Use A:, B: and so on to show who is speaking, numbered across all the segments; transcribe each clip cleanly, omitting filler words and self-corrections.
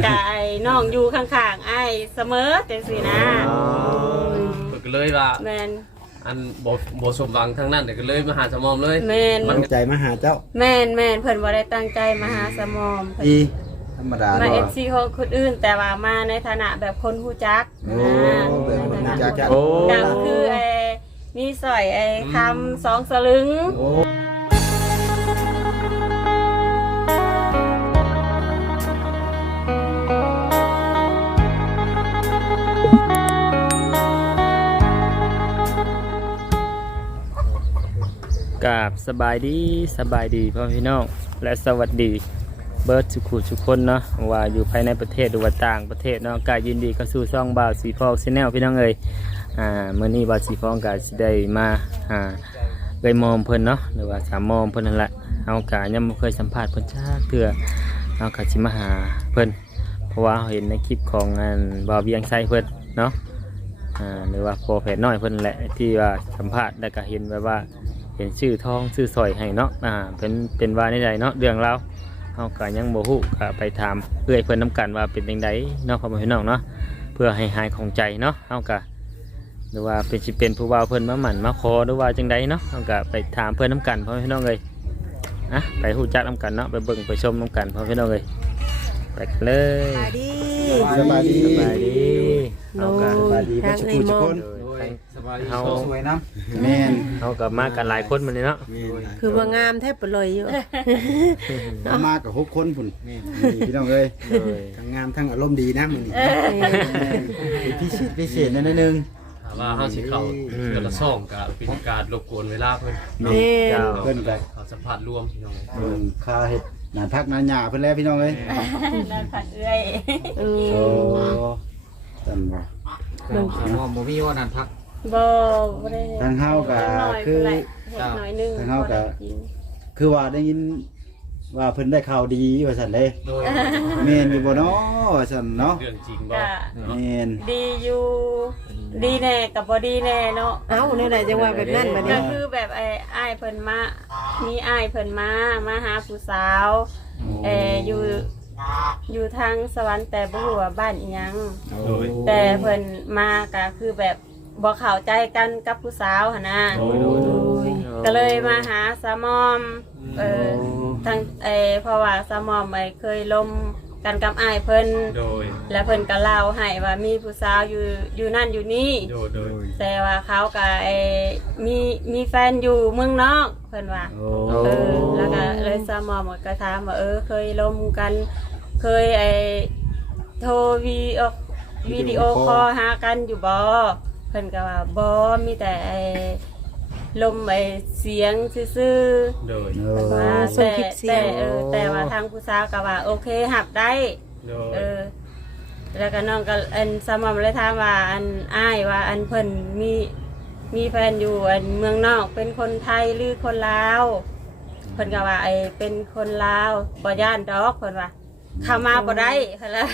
A: กะไอ้น้องอยู่ข้างๆไอ้เสมอจังซี่นะ
B: ก็เลยว่า
A: แม่น
B: อันบ่สมหวังทั้งนั้นแต่ก็เลยมาหาสมอมเลย
A: แม่น
C: ตั้งใจมาหาเจ้า
A: แม่นเพิ่นบ่ได้ตั้งใจมาหาสมอม
C: อีธรรมดา
A: มา FC ของคนอื่นแต่ว่ามาในฐานะแบบคนฮู้จัก
C: แบบคนรู้จัก
A: ก็คือไอ้มีสร้อยไอ้คำ2สลึง
D: กราบสบายดีพ่อพี่น้องและสวัสดีเบิร์ดทุกคนเนาะว่าอยู่ภายในประเทศหรือว่าต่างประเทศเนาะก็ยินดีเข้าสู่ช่องบ่าวสีฟองแนลพี่น้องเอ๋ยเมื่อนี้บ่าวสีฟองก็สิได้มาเอ้ยมอมเพิ่นเนาะหรือว่าสามมอมเพิ่นนั่นแหละเอากะยังบ่เคยสัมภาษณ์เพิ่นจักเทื่อเอากะสิมาหาเพิ่นเพราะว่าเห็นในคลิปของบ่าวเวียงไซเพิ่นเนาะหรือว่าพอแผนน้อยเพิ่นแหละที่ว่าสัมภาษณ์แล้วก็เห็นแบบว่าเห็นชื่อทองชื่อสอยให้เนาะเป็นว่าในใดเนาะเรื่องเราเอาก็ยังบ่ฮู้ก็ไปถามเอื้อยเพิ่นนำกันว่าเป็นจังไดเนาะพ่อแม่พี่น้องเนาะเพื่อให้หายของใจเนาะเอาก็หรือว่าเป็นสิเป็นผู้บ่าวเพิ่นมาหมั่นมาขอหรือว่าจังไดเนาะเอาก็ไปถามเพิ่นนำกันพ่อแม่พี่น้องเอ้ยไปฮู้จักนำกันเนาะไปเบิ่งไปชมนำกันพ่อแม่พี่น้องเอ้ยไปกันเลย
C: สบายดี
D: เอาก็
C: สบายดีบ่ทุกคน
D: เฮา
C: สวยน้ำแม่น
D: เฮาก็มากันหลายคนมื้อนี้เนาะ
E: คือว่างามแทบปลอยอยู่
C: มากับ6คนพุ่นพี่น้องเอ้ยทั้งงามทั้งอารมณ์ดีนะมื้อนี้พิเศษนิดนึง
B: ว่าเฮาสิเข้าเทื่อละซ่องก็เป็นการรบกวนเวลาเพิ่น
C: เพิ่นก็
B: เขาสัมภาษณ์รวมพี่น้อง
C: ค่าเฮ็ดงานพักงานหญ้าเพิ่นแล้วพี่น้องเอ้ย
A: นั่นผัดเอื้อย
C: จันบ่
F: บ่มีว่านั่นพัก
A: บ่ได้
C: ทางเฮาก็คือ
A: หน่อยนึง
C: ทางเฮาก็คือว่าได้ยินว่าเพิ่นได้ข่าวดีว่าซั่นเด้แม่นอยู่บ่เนาะว่าซั่นเนาะ
B: เรื่องจริงบ่
C: แม่น
A: ดีอยู่ดีแน่กับบ่ดีแน่เนาะ
E: เอ้าแนวใดจังว่าแบบนั้นบัดนี้
A: ก็คือแบบอ้ายเพิ่นมามีอ้ายเพิ่นมาหาผู้สาวอยู่ทางสวรรค์แต่บ่ฮู้ว่าบ้านอีหยังแต่เพิ่นมาก็คือแบบบ่เข้าใจกันกับผู้สาวหั่นน่ะก็เลยมาหาสามอมทางเพราะว่าสามอมเคยล้มกันกับอ้ายเพิ่นแล้วเพิ่นก็เล่าให้ว่ามีผู้สาวอยู่นั่นอยู่นี่แต่ว่าเขาก็มีแฟนอยู่เมืองนอกเพิ่นว่าแล้วก็เลยสามอมก็ถามว่าเคยล้มกันเคยโทรวิดีโอคอลหากันอยู่บ่เพิ่นก็ว่าบ่มีแต่ลมเสียงซื่อๆโดยว่าแต่ว่าทางผู้สาวก็ว่าโอเคหับได้แล้วก็น้องก็สมอมเลยถามว่าอ้ายว่าเพิ่นมีแฟนอยู่เมืองนอกเป็นคนไทยหรือคนลาวเพิ่นก็ว่าเป็นคนลาวบ่ย่านดอกเพิ่นว่าเข้ามาบ่ได้เพิ่นล่ะ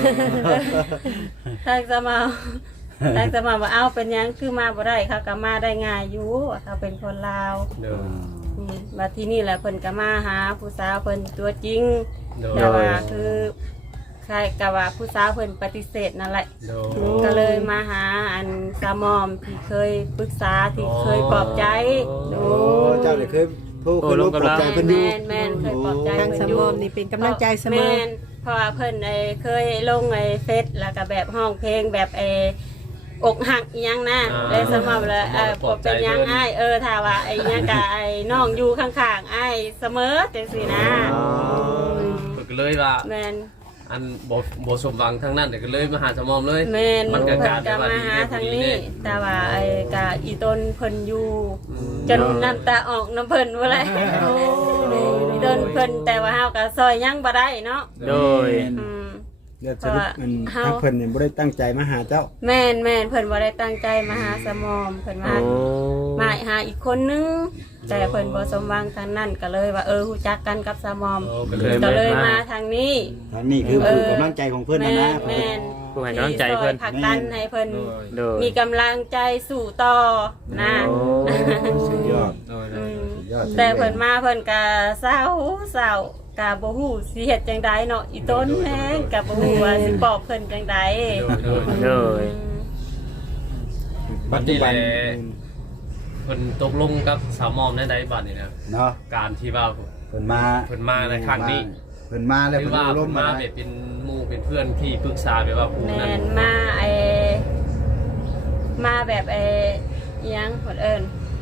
A: ทางสมอมว่าเอาเป็นยังคือมาบ่ได้เขาก็มาได้ง่ายอยู่เขาเป็นคนลาวมาที่นี่แหละเพิ่นก็มาหาผู้สาวเพิ่นตัวจริงแต่ว่าคือใครก็ว่าผู้สาวเพิ่นปฏิเสธนั่นแหละก็เลยมาหาสามอมที่เคยปรึกษาที่เคยปลอบใจ
C: เจ้าได้เคยผู้คนรู้ปลอบใจเพิ่นอยู่
A: แม่นเคยปลอบใจ
E: ทางสามอมนี่เป็นกำลังใจเสมอ
A: เพราะว่าเพิ่นเคยลงเฟซแล้วก็แบบห้องเพลงแบบอกหักยังนะเลยสมมติเลยผมเป็นยังไอ้ถ้าว่ายังกับน้องอยู่ข้างๆไอ้เสมอจังสินะ
B: ก็เลยว่า
A: แมน
B: บ่สมหวังทั้งนั้นแต่ก็เลยมาหาสมอมเลย
A: แมนมันก็มาหาทางนี้แต่ว่ากะอีต้นเพิ่นอยู่จนน้ำตาออกน้ำเพิ่นว่าไรอีต้นเพิ่นแต่ว่าเฮาก็ซอยยังบ่ได้เนาะ
D: โดย
C: เดี๋ยวทางเพิ่นเนี่ยบ่ได้ตั้งใจมาหาเจ้า
A: แม่นเพิ่นบ่ได้ตั้งใจมาหาสมอมเพิ่นมาหาอีกคนนึงแต่เพิ่นบ่สมหวังทางนั้นก็เลยว่าฮู้จักกันกับสมอมก็เลยมาทางนี้
C: คือผู้กำลังใจของเพิ่นนะ
A: แม่น
D: ผู้ให้กำลังใจเพิ่น
A: ผลักดันให้เพิ่นมีกำลังใจสู่ต่อนะ
C: สุดยอด
A: แต่เพิ่นมาเพิ่นก็เศร้ากะบ่ฮู้สิเฮ็ดจังใดเนาะอีต้นแม่งกะบ่ฮู้ว่าสิปอบเพิ่นจังใด
D: โดย
C: ปัจจุบัน
B: เพิ่นตกลงกับสาวมอมได้บัดนี้นะ
C: เนาะ
B: การที่ว่า
C: เพิ่นมา
B: เพิ่นมาในครั้งนี้
C: เพิ่นมาแล้ว
B: หรื
C: เพิ่
B: อน ว่า
C: ร่
B: เพิ่
C: ม
B: น
C: มา
B: มาแบบเป็นหมู่เป็นเพื่อนที่ปรึกษาแบบว่าผู้
A: แม่
B: นั้น
A: นมาแบบอิหยังเพิ่นเอิ้น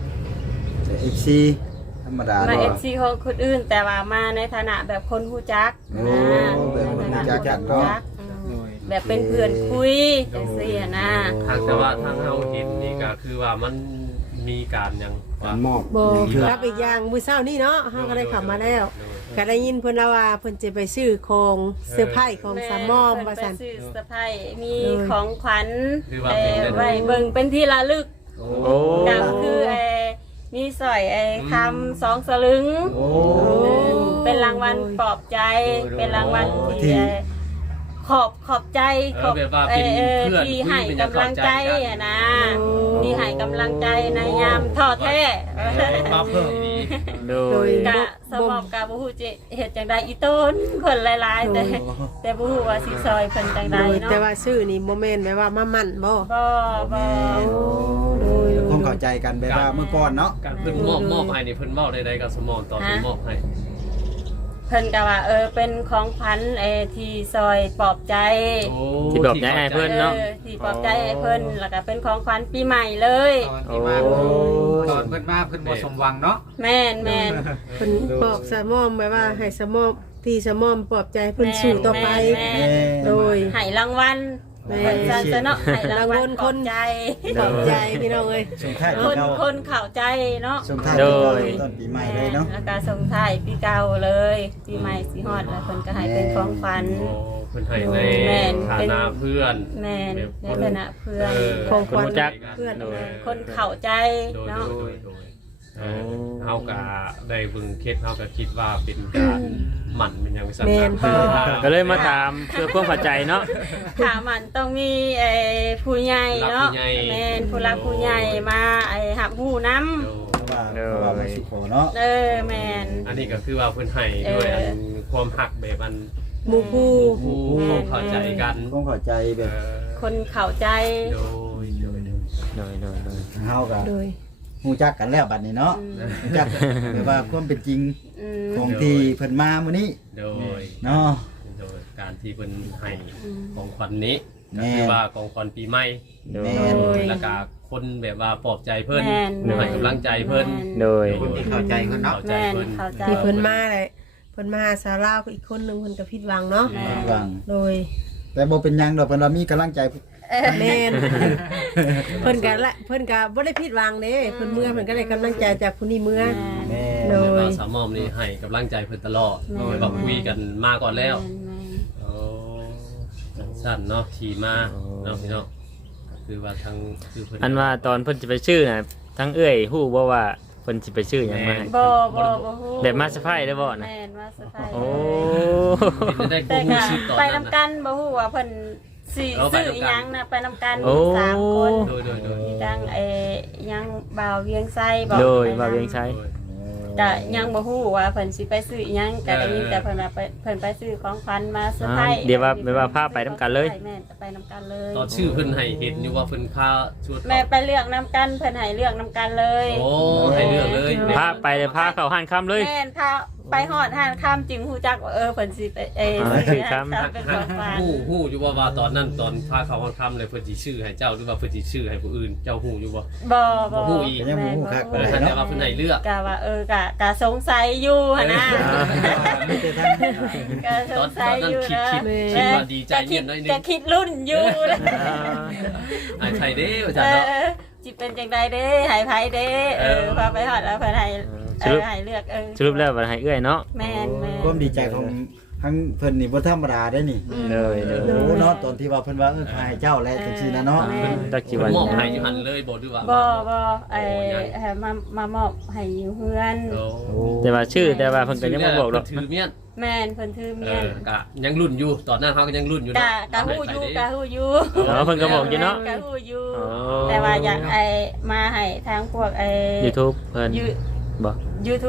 C: FC ธรรมดา
A: มา
C: เนาะ
A: FC ของคนอื่น แต่ว่ามาในฐานะแบบคนรู้จัก
C: โอ้แบบคนรู้จักก็
A: แบบเป็นเพื่อนคุยจังซี่อะนะ
B: ทางแต่ว่าทางเฮาเห็นนี่ก็คือว่ามันมีการหยัง
C: การมอบ
E: บ่
C: เพื่อ
E: ครับอีกอย่างมื้อเช้านี้เนาะเฮาก็ได้ขับมาแล้วก็ได้ยินเพิ่นว่าเพิ่นจะไปซื้อของเสื้อผ้าของสามอมว่า
A: ว่า
E: ซั่น
A: ซื้อเสื้อผ้ามีของขวัญ
B: หรือว่าเป็นเงิน
A: ไว้เบิ่งเป็นที่ระลึก
B: โอ้
D: โอ้
A: ก็คือมีสร้อยคำ2 สลึง
C: โอ้
A: เป็นรางวัลปลอบใจ เป็นรางวัลที่ขอบใจขอบ
B: แบบว่าเป็นเพื่อน
A: ที่ให้กำลังใจอะนะที่ให้กำลังใจในยามท้อแท้
B: มาเพิ่มดี
D: โดย
A: กะสมอบกะบ่ฮู้จิเฮ็ดจังไดอีต้นเพิ่นหลายๆแต่บ่ฮู้ว่าสิซอยเพิ่นจังได
E: โดย
A: เนาะ
E: แต่ว่าซื้อนี่บ่แม่นแบบว่ามามั่นบ่
A: บ่
E: โดย
C: คงเข้าใจกันแบบว่าเมื่อก่อนเนาะ
B: การเพิ่นมอบให้นี่เพิ่นเว้าใดๆกับสมอนตอนเพิ่นมอบให้
A: เพิ่นก็ว่าเป็นของขวัญที่ซอยปลอบใจ
D: ที่บอกย้ายให้เพิ่นเนาะ
A: ที่ปลอบใจให้เพิ่นแล้วก็เป็นของขวัญปีใหม่เลย
F: ตอนที่มาตอนเพิ่นมาเพิ่นบ่สมหวังเนาะ
A: แม่น
E: เพิ่นบอกสามอมแบบว่าให้สามอมที่สามอมปลอบใจเพิ่นสู้ต่อไป
A: แม่น
E: โดย
A: ให้รางวัล
E: แม่
A: เพิ่นซันซะเนาะให้รางวัล
E: รางวัล
A: ปลอบใจ
E: ปลอบใจพี่น้องเอ้ย
C: ส่งท้าย
A: ค
C: ปี
A: น
C: เก่า
A: คนเข้าใจเนาะ
C: ส่งท้าย
D: โด
C: ปี
D: ย
C: เก่าต้นปีใหม่เลยเนาะ
A: แล้วก็ส่งท้ายปีเก่าเลยปีใหม่สิฮอดแล้วเพิ่นก็ให้เป็นของขวัญ
B: โอ้เพิ่นให้ใน
A: แม่น
B: ฐานะเพื่อน
A: แม่นในฐานะเพื่อน
E: ของขวัญ
D: คนรู้จัก
E: เพื่อน
D: โดย
A: คนเข้าใจ
B: โดย
A: เนาะ
B: เฮาก็ได้เบิ่งเคสเฮาก็คิดว่าเป็นการหมั่นเป็นหยังซั่น
E: แม่น
D: ก็เลยมาถามเพื่อความเข้าใจเนาะ
A: ถามมันต้องมีผู้ใหญ่เนาะแม่นผู้รักผู้ใหญ่มาหับหูน้ำ
C: เพราะว่ามันสุขเนาะ
A: แม่น
B: อันนี้ก็คือว่าเพิ่นให้ด้วยอันความหักแบบอัน
E: หมู่คู่
B: ผู้เข้าใจกัน
C: คงเข้าใจแบบ
A: คนเข้าใจ
B: โดย
D: โดยโดย
C: เฮาก็
E: โดย
C: ฮู้จักกันแล้วบัดนี้เนาะรู้จักแบบว่าความเป็นจริง
A: อืม
C: ของที่เพิ่นมามื้อนี้
B: โดย
C: เนาะ
B: โดยการที่เพิ่นให้ของขวัญนี้
C: แม่
B: ก็คือว่าของขวัญปีใหม่
D: โดย
C: แม่น
B: แล้วก็คนแบบว่าปลอบใจเพิ่น
A: แม่น
B: ให้กำลังใจเพิ่น
D: โดย
F: คนที่เข้าใจเพิ่นเนาะ
B: เข้าใจ
A: แม่น
B: เพิ่น
A: เข้าใจ
E: ที่เพิ่นมาเลยเพิ่นมาหาสาวลาวกับอีกคนหนึงเพิ่นก็ผิดหวังเนาะ
C: หวัง
E: โดย
C: แต่บ่เป็นหยังดอกเพิ่นว่ามีกำลังใจ
E: แม่นเพิ่นก็บ่ได้ผิดหวังเด้เพิ่นเมื่อเพิ่นก็ได้กำลังใจจากผู้นี้เมื่อ
C: แม่
E: โด
B: แบบ
E: ย
B: ว่าสามอมนี่ให้กำลังใจเพิ่นตลอดโดยแบบคุยกันมาก่อนแล้ว โอ้สั้นเนาะขี่มาเนาะพี่เนาะก็คือว่าทางคือเพิ่น
D: อันว่าตอนเพิ่นจะไปชื่อน่ะทั้งเอ้ยฮู้บ่ว่าเพิ่นสิไปชื่อหยังมาให้
A: บ่ฮู้
D: แบบมาสะพายได้บ่นะ
A: แม่นมาสะพาย
D: โอ้
B: เป็นได้
A: แต่
B: บ่ฮู้
A: ก็
B: ชื่อตอน
A: ไป
B: นั้น
A: นำ
B: น่ะ
A: กันบ่ฮู้ว่าเพิ่นสิซื้ออีหยังนะไปนำกัน
D: โอ้
A: 3 คน
B: โดย
A: มีดังยังบ่าวเวียงไส้บอก
D: โดยว่าเวียงชัย
A: ก็ยังบ่ฮู้ว่าเพิ่นสิไปซื้ออิหยังก็ได้ยินแต่เพิ่นว่าเพิ่นไปซื้อของขวัญมาเซอร์ไพรส์
D: เดี๋ยวว่าไม่ว่าพาไปนำกันเลย
A: แม่จะไปนำกันเลย
B: ตอนชื่อเพิ่นให้เห็นอยู่ว่าเพิ่นพาชุด
A: แม่ไปเลือกนำกันเพิ่นให้เลือกนำกันเลย
B: โอ้ให้เลือกเลย
D: พาไปเลยพาเข้าห้านค่ำเลย
A: แม่นพาไปฮอดห้านข้ามจึงฮู้จักว่าเพิ่นสิไป
D: ซื้อ
A: ซื้อให้
D: ข้าม
A: เขาเป็นของขวัญ
B: ฮู้อยู่ว่าตอนนั้นตอนพาเขาวันค่ำเลยเพิ่นสิชื่อให้เจ้าหรือว่าเพิ่นสิชื่อให้ผู้อื่นเจ้าฮู้อยู่บ่
A: บ่
B: ฮู้อีก
C: ก็ยังบ่ฮู้คัก
B: เออท่านแต่ว่าเพิ่นให้เลือก
A: ก็ว่าก็สงสัยอยู่หั่นนะ
C: มีแต่ทาง
A: ก็ส
B: ตอง น
A: สัย
B: นั้
A: อน ยู่
B: คิด
A: นะ
B: ว่าดีใจเย็นน้อยนึ
A: ก็
B: ง
A: คิดรุ่นอยู่นะ
B: ไอ้ไผเด้ว่าซั่นเนาะ
A: จิเป็นจังใดเด้หายไผเด้พอไปฮอดแล้วเพิ่นให้ให้เลือก
D: สรุปแล้วว่าให้เอ้ยเนาะ
A: แม่น
C: ความดีใจของทั้งเพิ่นนี่บ่ธรรมดาได้นี่
D: เลยเลย
C: โอ้เนาะตอนที่ว่าเพิ่นว่าพาให้เจ้าและจังซี่นะเนาะ
D: ตักกี่
B: เพิ่
D: วัน
B: นมอบให้อยู่หั่นเลยบ่หรือว่า
A: บ่มามอบให้อยู่เฮือน
B: โอ้
D: แต่ว่าชื่อแต่ว่าเพิ่นก็ยังบ่บอกหรอก
B: ถือเมียน
A: แม่นเพิ่นถือเมียน
B: กะยังรุ่นอยู่ตอนนั้นเขาก็ยังรุ่นอยู่
A: กะฮู้อยู่กะฮู้อยู่
D: อ๋อเพิ่นก็บอกอยู่เนาะ
A: กะฮู้อยู่
D: อ๋อ
A: แต่ว่าอยากมาให้ทางพวก
D: YouTube เพิ่นบ่
A: YouTube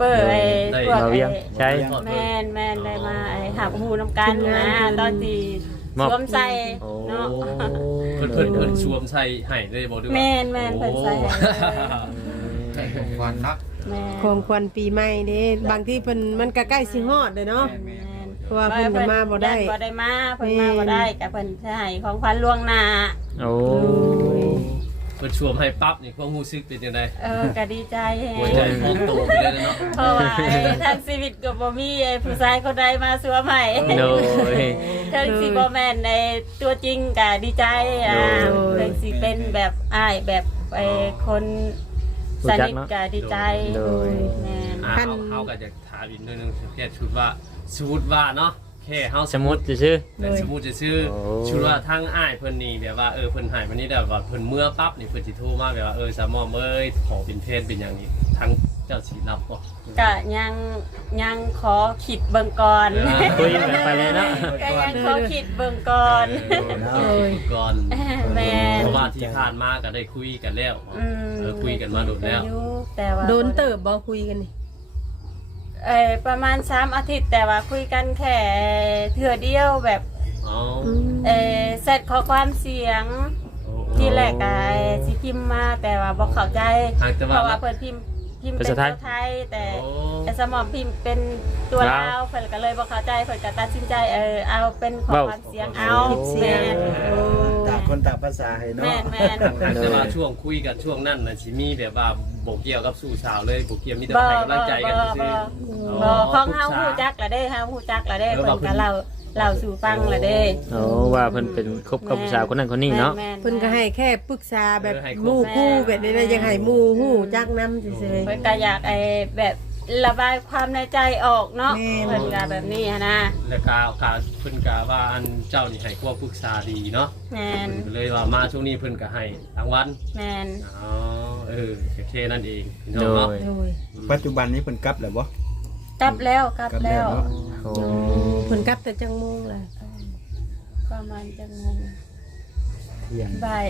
A: เปอร์ไอ้พวก
D: มาเวียงใช่
A: แม่นได้มาไอ้หาหูน้ำกันนะตอนที่สวมใส่เนาะ
B: เพิ่นสวมใส่ให้เลยบ่ด้วย
A: แม่นเพิ่นใส่ให้เลย
F: ให้ของขวัญเนาะ
A: แม่น
E: ของขวัญปีใหม่เด้บางที่เพิ่นมันก็ใกล้สิฮอดเด้อเนาะ
F: แม่น
E: เพราะว่าเพิ่นก็มาบ่ได้
A: บ่ได้มาเพิ่นมาบ่ได้ก็เพิ่นจะให้ของขวัญล่วงหน้า
D: โอ้
B: เพิ่นสวมให้ปั๊บนี่ความรู้สึกเป็นจังได๋
A: ก็ดีใจแฮ
B: หัวใจพองโตไปเลยเนาะ
A: เพราะว่าทั้งชีวิตก็บ่มีไอ้ผู้ชายคนใดมาสวมให้
D: โดย
A: ทั้งสิบ่แม่นในตัวจริงก็ดีใจทั้งสิเป็นแบบอ้ายแบบไอ้คนสนิทก็ดีใจแม่น
B: เฮาก็จะถามอีกนิดนึงแค่ชุดว่าสมมุติว่าเนาะแค่เฮา
D: สมมุติจะชื่อ
B: สมมุติจะชื่อชุดว่าทั้งอ้ายเพิ่นนี่แบบว่าเพิ่นให้มานี่แบบว่าเพิ่นเมื่อปั๊บนี่เพิ่นสิโทรมาแบบว่าสามอมขอเป็นเพศเป็นอย่างนี้ทั้งเจ้าสิรับบ่
A: ก็ยังขอคิดเบิ่งก่อน
D: คุยกันไปเลยเนาะ
A: ก็ยังขอคิดเบิ่งก่อน
B: ก่อน
A: แม่น
B: เพราะว่าที่ผ่านมาก็ได้คุยกันแล้วคุยกันมาโดนแล้ว
A: แต่ว่า
E: โดนเติบบ่คุยกันนี่
A: ประมาณ3อาทิตย์แต่ว่าคุยกันแค่เทื่อเดียวแบบ
B: อ๋อ
A: เซตข้อความเสียงที่แรกก็สิพิมพ์มาแต่ว่าบ่เข้าใจเพราะว่าเพิ่นพิมพ์เป็นตัวไทยแต่สมองพิมพ์เป็นตัวลาวเพิ่นก็เลยบ่เข้าใจเพิ่นก็ตัดสินใจเอาเป็นข้อความเสียงเอาแม่น
C: ต่างคนต่างภาษาให้เนาะ
A: แม่น
B: แต่ว่าช่วงคุยกันช่วงนั้นน่ะสิมีแบบว่าบ่เกี่ยวกับสู่สาวเลยบ่เกี่ยวมีแต่ให้กำลังใจกันซื่อ
A: บ่ของเฮาฮู้จักละเด้เฮาฮู้จักละเด้เพิ่นก็เล่าสู่ฟังละเด้
D: โอ้ว่าเพิ่นเป็นคบกับผู้สาวคนนั้นคนนี้เนาะ
E: เพิ่นก็ให้แค่ปรึกษาแบบหมู่คู่แบบนี้นะยังให้หมู่ฮู้จักนำซื่อ
A: เพิ่นก็อยากแบบระบายความในใจออกเนาะเพิ่นก็แบบนี้นะ
B: แล้วก็เพิ่นก็ว่าอันเจ้านี่ให้ความปรึกษาดีเนาะ
A: แม่น
B: เพิ่นก็เลยว่ามาช่วงนี้เพิ่นก็ให้รางวัล
A: แม่น
B: อ๋อแค่นั้นเองพี่น้
D: โด
B: องเนาะ
D: ย
E: ๆโดย
C: ปัจจุบันนี้เพิ่นกลับแล้วบ่
A: กลับแล้ว
C: กลับแล้วเนาะ
D: โอ้
E: เพิ่นกลับแต่จังโมงล่ะ
A: ประมาณจังงง
C: เที่ยง
A: บ่าย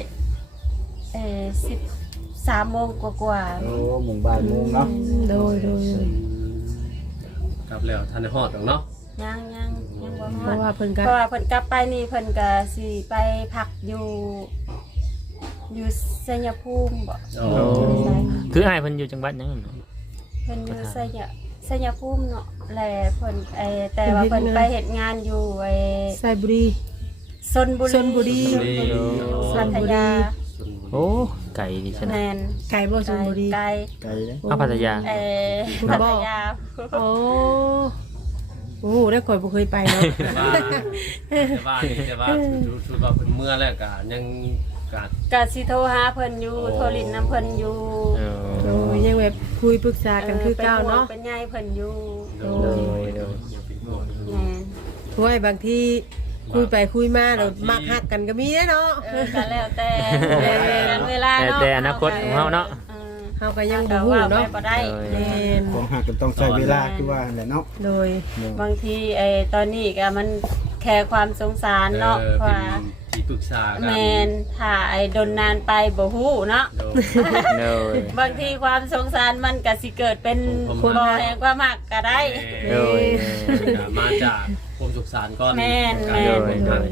A: 13 โมงกว่า
C: โอ้หมุ่งบ่ายโมงเนาะ
E: โดย
B: กลับแล้วทันได้ฮอดดอกเนาะ
A: ๆยังบ่
E: เพ
A: ฮอ
E: ราะ
A: ด
E: ว่าเพิ่นก็
A: เพราะว่าเพิ่นกลับไปนี่เพิ่นก็สิไปพักอยู่ชัยภูมิบ่
B: อ๋อ
D: คืออ้ายเพิ่นอยู่จังหวัดหยัง
A: เพิ่นอยู่ชัยภูมิเนาะแลเพิ่นแต่ว่าเพิ่นไปเฮ็ดงานอยู่
E: ไสบุรี
A: ชลบุรี พัทยา
D: โอ้ไก่ดิฉัน
A: แม่น
E: ไกลบ่ชลบุรี
A: ไกล
C: ไกลเลย
D: เอาพัทยา
A: พัทยา
E: โอ้โอ้ได้ข่อยบ่เคยไปเนาะ
B: แต่ว่าชุดว่าเพิ่นเมื่อแล้วก็ยังก็
A: กะสิโทรหาเพิ่นอยู่โทรลินน้ำเพิ่นอยู่
E: โอ้ยยังแบบคุยปรึกษากันคือเก่าเนาะ
A: เป็นใหญ่เพิ่นอยู่
B: โดยยังเป็นห่วงอยู่
A: แม่น
E: เพราะว่าบางทีคุยไปคุยมาเรามักฮักกันก็มีเนาะ
A: ก็แล้วแต่เวลาเนาะ
D: แต่อนาคตของเฮาเนาะ
E: เฮาก็ยังบ่ฮู้เนาะ
A: บ่ได้
E: แม่น
C: ความหักกันต้องใช้เวลาคือว่าแหละเนาะ
E: โดย
A: บางทีตอนนี้ก็มันแค่ความสงสารเนาะเพราะว่า
B: ที่ปรึกษากัน
A: แม่นถ้าดนนานไปบ่ฮู้เนาะ
D: โดย
A: บางทีความสงสารมันก็สิเกิดเป็นบ่แห่งความมักก็ได้
D: โดย
B: มาจากความสุขสารก้อน
A: แม่น
B: การ
A: แม่น
B: โดยกัน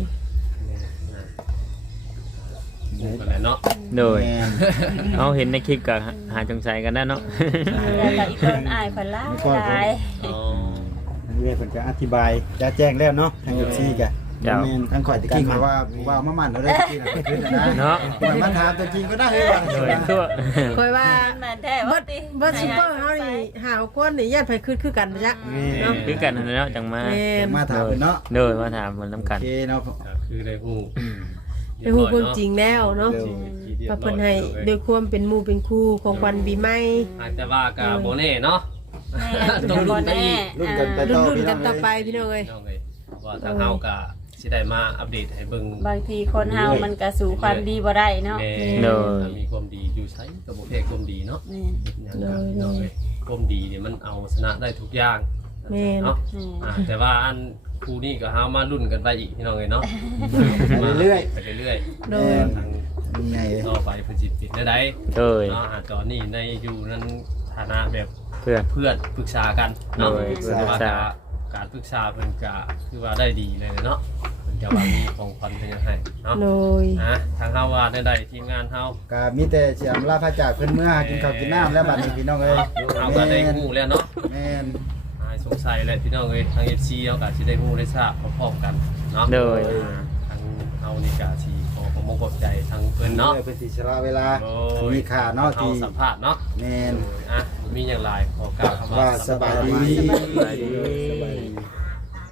B: เนาะ
D: โดย
C: แม่น
D: เอาเห็นในคลิปก็หาจงใจกันได้เนาะ
A: แล้วก็อีกคนอายคนหลาย
B: อ๋อ
C: เรื่องเพิ่นก็อธิบายจะแจ้งแล้วเนาะทาง FC ก็
D: เจ้า
C: แม่นทางข่อยตะกี้ข่อยว่ามามั่นเราได้ตะกี้น่ะขึ้นนะ
D: เนาะ
C: ข่อยมาถามตัวจริงก็ได้ว่า
D: โดยทั่ว
E: คอยว่า
A: แม่นแท้
E: เบิ
A: ว่า
E: ด
A: ติ
E: เบิดซุปเปอร์เฮานี่หาวคนนี่ญาติไผคือกันบ่จ๊ะเนาะ
D: คือกันนั่นแหละเนาะจังมา
E: แม่น
C: มาถามเพิ่นเนาะ
D: โดยมาถามมันน้ำกั
C: โอน เคเนาะ
B: คือได้ฮู้
E: ไปฮู้ความจริงแล้วเนาะว่าเพิ่นให้ด้วยความเป็นหมู่เป็นคู่ของขวัญปีใหม่
B: แต่ว่าก็บ่แน่เนาะ
A: ต้องบ่แน่
C: รุ่นกันไป
E: รุ่นๆกันต่อไปพี่น้องเอ้ย
B: ว่าทางเฮาก็สิได้มาอัปเดตให้เบิ่ง
A: บางทีคนเฮามันก็สู่ความดีบ่ได้เนาะ
B: แม่มีความดีอยู่ใช้ก็บ่แพ้ความดีเนาะ
A: แม่น
B: อย่างนั้นเนาะความดีเนี่ยมันเอาชนะได้ทุกอย่าง
E: แม่น
B: เนาะแต่ว่าอันครูนี่ก็เฮามารุ่นกันไปอีกพี่น้องเอ้ยเนาะ
C: ไปเรื่อย
B: ไปเรื่อย
E: โดย
B: ทาง
C: ยังไง
B: ต่อไปเพิ่นสิปิดได้
D: โดย
B: เนาะตอนนี้ในอยู่นั้นทฐานะแบบ
D: เพื่อน
B: เพื่อนปรึกษากันเนาะ
D: โดย
B: แต่ว่า
D: ปรึกษา
B: การปรึกษาเพิ่นก็คือว่าได้ดีเลยเนาะเพิ่นจะว่ามีของขวัญเพิ่นจะให้เนาะ
E: โดย
B: ทางเฮาว่าได้ทีมงานเฮา
C: ก็มีแต่เสียมลาพระจากเพิ่นเมื่อกินข้าวกินน้ำแล้วบัดนี้พี่น้องเอ้ย
B: เฮาก็ได้ฮู้แล้วเนาะ
C: แม่น
B: หายสงสัยแล้วพี่น้องเอ้ยทาง FC เฮาก็สิได้ฮู้ได้ทราบพร้อมๆกันเนาะ
D: โดย
B: ทางเฮานี่ก็สิขอขอบคุณขอบใจทางเพิ่นเนาะ
C: เพิ่นสิสละเวลา
B: โอ้ย
C: มีค่าเนาะ
B: เฮา
C: ที่
B: สัมภาษณ์เนาะ
C: แม่น
B: มีอย่างไรขอกล่าวคำ
C: ว่า
B: ว่า
C: สบายดี
D: สบายดี
C: สบายดี